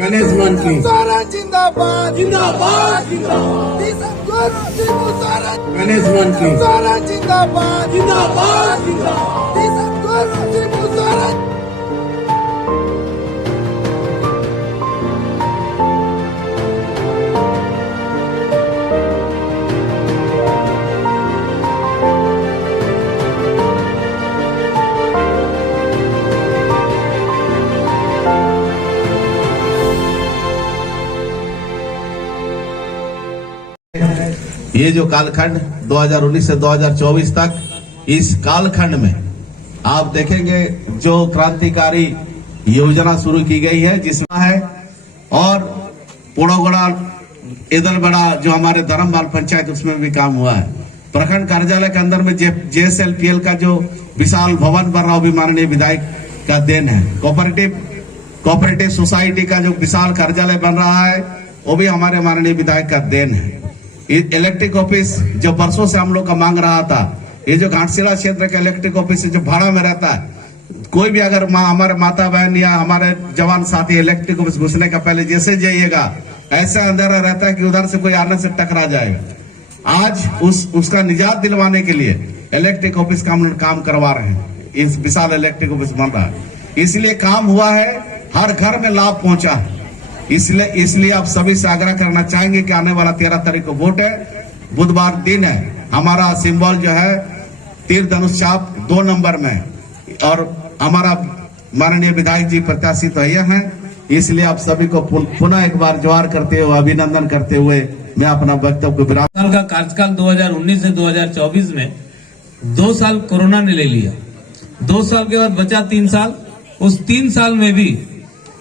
गणेश मंत्री जिंदाबाद जिंदाबाद जिंदाबाद गणेश मंत्री जिंदाबाद जिंदाबाद जिंदाबाद। ये जो कालखंड 2019 से 2024 तक, इस कालखंड में आप देखेंगे जो क्रांतिकारी योजना शुरू की गई है जिसमें है, और पोड़ोगड़ा इदलबड़ा जो हमारे धर्मवाल पंचायत उसमें भी काम हुआ है। प्रखंड कार्यालय के अंदर में JSLPL का जो विशाल भवन बन रहा है वो भी माननीय विधायक का देन है। कोऑपरेटिव सोसाइटी का जो विशाल कार्यालय बन रहा है वो भी हमारे माननीय विधायक का देन है। इलेक्ट्रिक ऑफिस जो बरसों से हम लोग का मांग रहा था, ये जो घाटशिला क्षेत्र का इलेक्ट्रिक ऑफिस जो भाड़ा में रहता है, कोई भी अगर हमारे माता बहन या हमारे जवान साथी इलेक्ट्रिक ऑफिस घुसने का पहले जैसे जाइएगा ऐसा अंधेरा रहता है कि उधर से कोई आने से टकरा जाएगा। आज उसका निजात दिलवाने के लिए इलेक्ट्रिक ऑफिस का हम लोग काम करवा रहे हैं। इस विशाल इलेक्ट्रिक ऑफिस बन रहा है, इसलिए काम हुआ है, हर घर में लाभ पहुंचा है। इसलिए आप सभी से आग्रह करना चाहेंगे कि आने वाला 13 तारीख को वोट है, बुधवार दिन है। हमारा सिंबल जो है तीर धनुष चाप 2 नंबर में, और हमारा माननीय विधायक जी प्रत्याशी तो ये हैं। इसलिए आप सभी को पुनः एक बार जोहार करते हुए, अभिनंदन करते हुए मैं अपना वक्तव्य को विराम। साल का कार्यकाल 2019 से 2024 में 2 साल कोरोना ने ले लिया। 2 साल के बाद बचा 3 साल। उस 3 साल में भी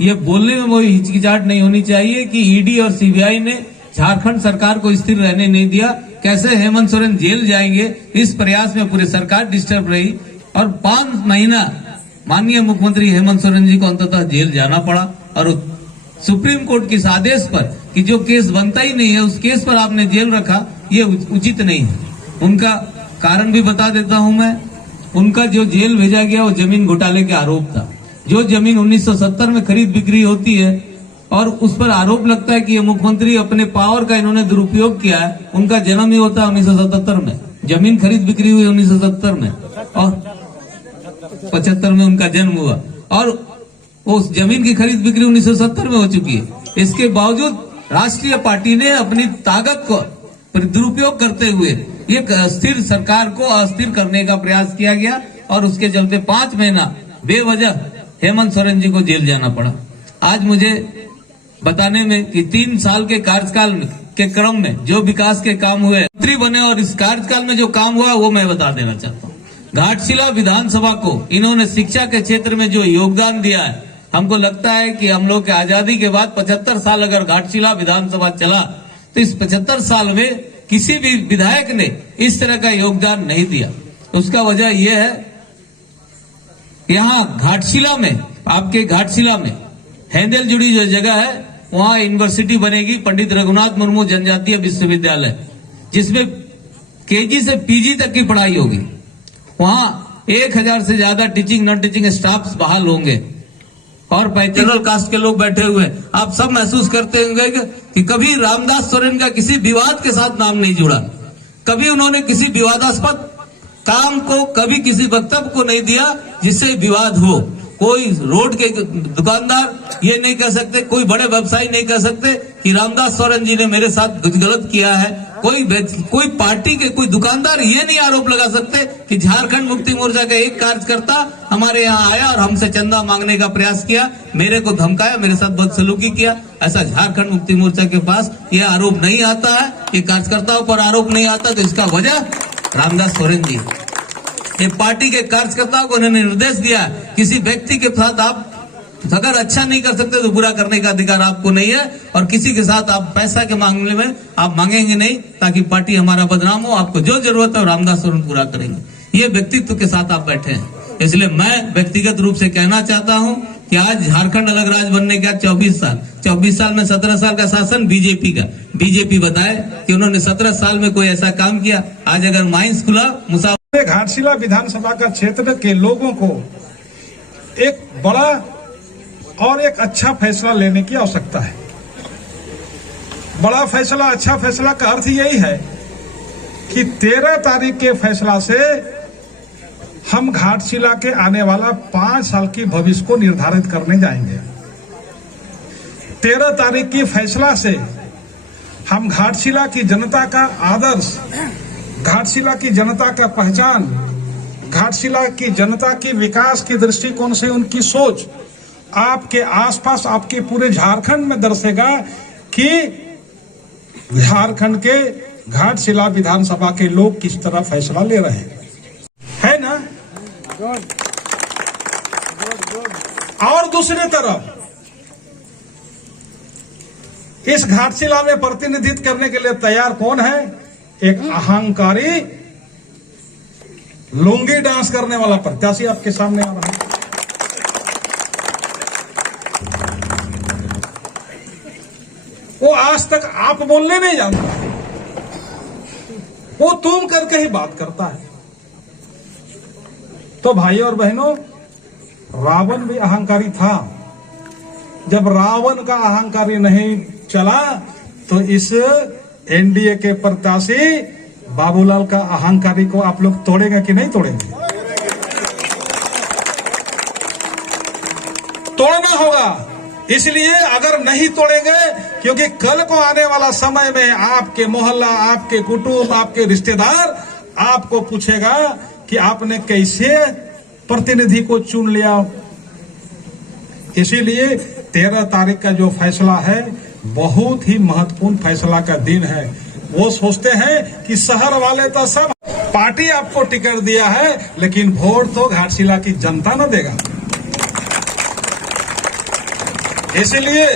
ये बोलने में कोई हिचकिचाहट नहीं होनी चाहिए कि ईडी और सीबीआई ने झारखंड सरकार को स्थिर रहने नहीं दिया। कैसे हेमंत सोरेन जेल जाएंगे, इस प्रयास में पूरी सरकार डिस्टर्ब रही, और 5 महीना माननीय मुख्यमंत्री हेमंत सोरेन जी को अंततः जेल जाना पड़ा। और सुप्रीम कोर्ट के इस आदेश पर कि जो केस बनता ही नहीं है उस केस पर आपने जेल रखा, ये उचित नहीं है। उनका कारण भी बता देता हूं मैं। उनका जो जेल भेजा गया वो जमीन घोटाले के आरोप था। जो जमीन 1970 में खरीद बिक्री होती है और उस पर आरोप लगता है कि ये मुख्यमंत्री अपने पावर का इन्होंने दुरुपयोग किया है। उनका जन्म ही होता है 1977 में, जमीन खरीद बिक्री हुई 1970 में, और 75 में उनका जन्म हुआ, और उस जमीन की खरीद बिक्री 1970 में हो चुकी है। इसके बावजूद राष्ट्रीय पार्टी ने अपनी ताकत को दुरुपयोग करते हुए एक अस्थिर सरकार को अस्थिर करने का प्रयास किया गया, और उसके चलते 5 महीना बेवजह हेमंत सोरेन जी को जेल जाना पड़ा। आज मुझे बताने में कि 3 साल के कार्यकाल के क्रम में जो विकास के काम हुए, मंत्री बने, और इस कार्यकाल में जो काम हुआ वो मैं बता देना चाहता हूँ। घाटशिला विधानसभा को इन्होंने शिक्षा के क्षेत्र में जो योगदान दिया है, हमको लगता है कि हम लोग के आजादी के बाद 75 साल अगर घाटशिला विधानसभा चला तो इस 75 साल में किसी भी विधायक ने इस तरह का योगदान नहीं दिया। उसका वजह यह है, यहाँ घाटशिला में, आपके घाटशिला में हैंडल जुड़ी जो जगह है वहां यूनिवर्सिटी बनेगी, पंडित रघुनाथ मुर्मू जनजातीय विश्वविद्यालय, जिसमें केजी से पीजी तक की पढ़ाई होगी। वहां 1000 से ज्यादा टीचिंग नॉन टीचिंग स्टाफ बहाल होंगे, और 35 कास्ट के लोग बैठे हुए। आप सब महसूस करते होंगे कि कभी रामदास सोरेन का किसी विवाद के साथ नाम नहीं जुड़ा, कभी उन्होंने किसी विवादास्पद काम को, कभी किसी वक्तव्य को नहीं दिया जिससे विवाद हो। कोई रोड के दुकानदार ये नहीं कह सकते, कोई बड़े व्यवसायी नहीं कह सकते कि रामदास सोरेन जी ने मेरे साथ गलत किया है। कोई पार्टी के कोई दुकानदार ये नहीं आरोप लगा सकते कि झारखंड मुक्ति मोर्चा का एक कार्यकर्ता हमारे यहाँ आया और हमसे चंदा मांगने का प्रयास किया, मेरे को धमकाया, मेरे साथ बदसलूकी किया। ऐसा झारखंड मुक्ति मोर्चा के पास ये आरोप नहीं आता है, ये कार्यकर्ताओं पर आरोप नहीं आता। तो इसका वजह रामदास सोरेन जी, ये पार्टी के कार्यकर्ताओं को उन्होंने निर्देश दिया, किसी व्यक्ति के साथ आप अगर अच्छा नहीं कर सकते तो बुरा करने का अधिकार आपको नहीं है, और किसी के साथ आप पैसा के मामले में आप मांगेंगे नहीं ताकि पार्टी हमारा बदनाम हो। आपको जो जरूरत है वो रामदास सोरेन पूरा करेंगे। ये व्यक्तित्व के साथ आप बैठे हैं। इसलिए मैं व्यक्तिगत रूप से कहना चाहता हूं कि आज झारखंड अलग राज्य बनने के 24 साल में 17 साल का शासन बीजेपी का। बीजेपी बताए कि उन्होंने 17 साल में कोई ऐसा काम किया। आज अगर माइंस खुला मुसाफिर घाटशिला विधानसभा का क्षेत्र के लोगों को एक बड़ा और एक अच्छा फैसला लेने की आवश्यकता है। बड़ा फैसला, अच्छा फैसला का अर्थ यही है कि 13 तारीख के फैसला से हम घाटशिला के आने वाला 5 साल की भविष्य को निर्धारित करने जाएंगे। 13 तारीख की फैसला से हम घाटशिला की जनता का आदर्श, घाटशिला की जनता का पहचान, घाटशिला की जनता की विकास की दृष्टिकोण से उनकी सोच आपके आसपास, आपके पूरे झारखंड में दर्शेगा कि झारखंड के घाटशिला विधानसभा के लोग किस तरह फैसला ले रहे हैं, है ना। और दूसरी तरफ इस घाटशिला में प्रतिनिधित्व करने के लिए तैयार कौन है? एक अहंकारी लुंगी डांस करने वाला प्रत्याशी आपके सामने आ रहा है। वो आज तक आप बोलने नहीं जानता, वो तुम करके ही बात करता है। तो भाई और बहनों, रावण भी अहंकारी था। जब रावण का अहंकारी नहीं चला तो इस एनडीए के प्रत्याशी बाबूलाल का अहंकारी को आप लोग तोड़ेंगे कि नहीं तोड़ेंगे? तोड़ना होगा। इसलिए अगर नहीं तोड़ेंगे, क्योंकि कल को आने वाला समय में आपके मोहल्ला, आपके कुटुंब, आपके रिश्तेदार आपको पूछेगा कि आपने कैसे प्रतिनिधि को चुन लिया। इसीलिए 13 तारीख का जो फैसला है बहुत ही महत्वपूर्ण फैसला का दिन है। वो सोचते हैं कि शहर वाले तो सब, पार्टी आपको टिकट दिया है, लेकिन वोट तो घाटशिला की जनता न देगा। इसलिए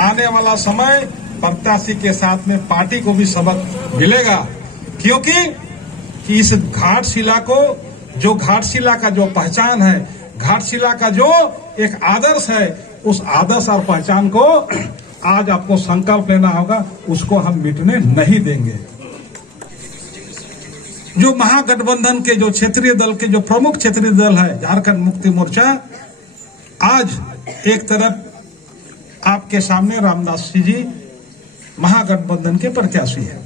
आने वाला समय प्रत्याशी के साथ में पार्टी को भी सबक मिलेगा, क्योंकि इस घाटशिला को, जो घाटशिला का जो पहचान है, घाटशिला का जो एक आदर्श है, उस आदर्श और पहचान को आज आपको संकल्प लेना होगा, उसको हम मिटने नहीं देंगे। जो महागठबंधन के जो क्षेत्रीय दल के जो प्रमुख क्षेत्रीय दल है झारखंड मुक्ति मोर्चा, आज एक तरफ आपके सामने रामदास सिंह जी महागठबंधन के प्रत्याशी है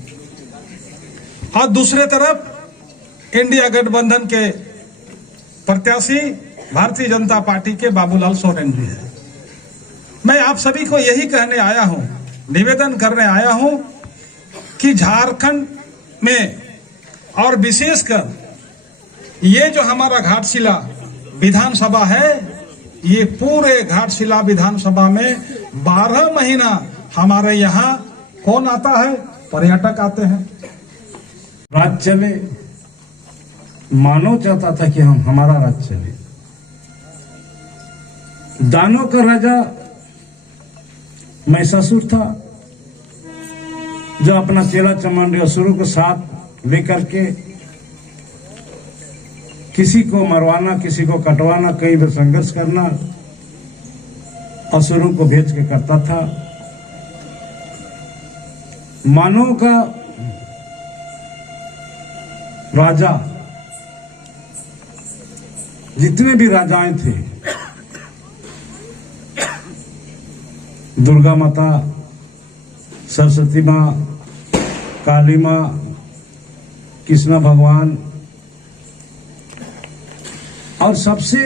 और दूसरे तरफ इंडिया गठबंधन के प्रत्याशी भारतीय जनता पार्टी के बाबूलाल सोरेन जी है। मैं आप सभी को यही कहने आया हूं, निवेदन करने आया हूं कि झारखंड में और विशेषकर ये जो हमारा घाटशिला विधानसभा है, ये पूरे घाटशिला विधानसभा में 12 महीना हमारे यहाँ कौन आता है? पर्यटक आते हैं। राज्य में मानव चाहता था कि हम हमारा राज्य चले। दानों का राजा महिषासुर था, जो अपना चेला चमांडी असुरों को साथ लेकर के किसी को मरवाना, किसी को कटवाना, कहीं भी संघर्ष करना, असुरों को भेज के करता था। मानव का राजा, जितने भी राजाएं थे, दुर्गा माता, सरस्वती माँ, काली माँ, कृष्ण भगवान, और सबसे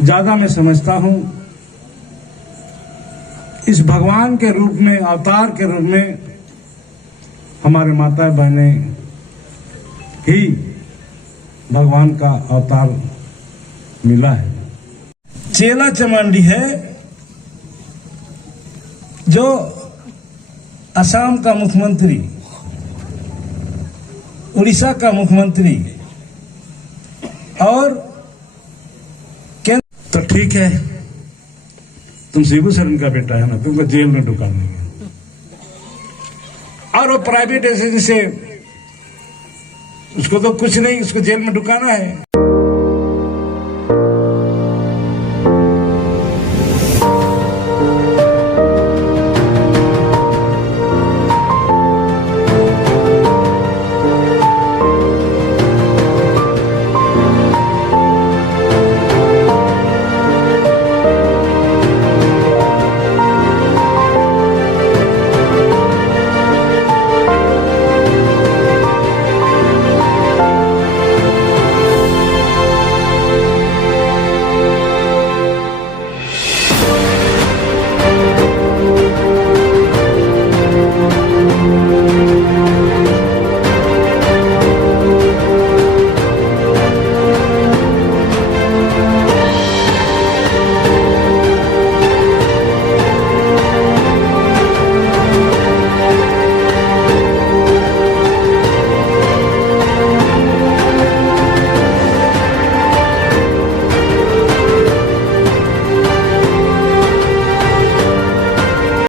ज्यादा मैं समझता हूं इस भगवान के रूप में, अवतार के रूप में हमारे माता बहने ही भगवान का अवतार मिला है। चेला चमांडी है जो असम का मुख्यमंत्री, उड़ीसा का मुख्यमंत्री और तो ठीक है, तुम शिबू सोरेन का बेटा है ना, तुमको जेल में ढुका देंगे। और वो प्राइवेट एजेंसी से, उसको तो कुछ नहीं, उसको जेल में ढुकाना है।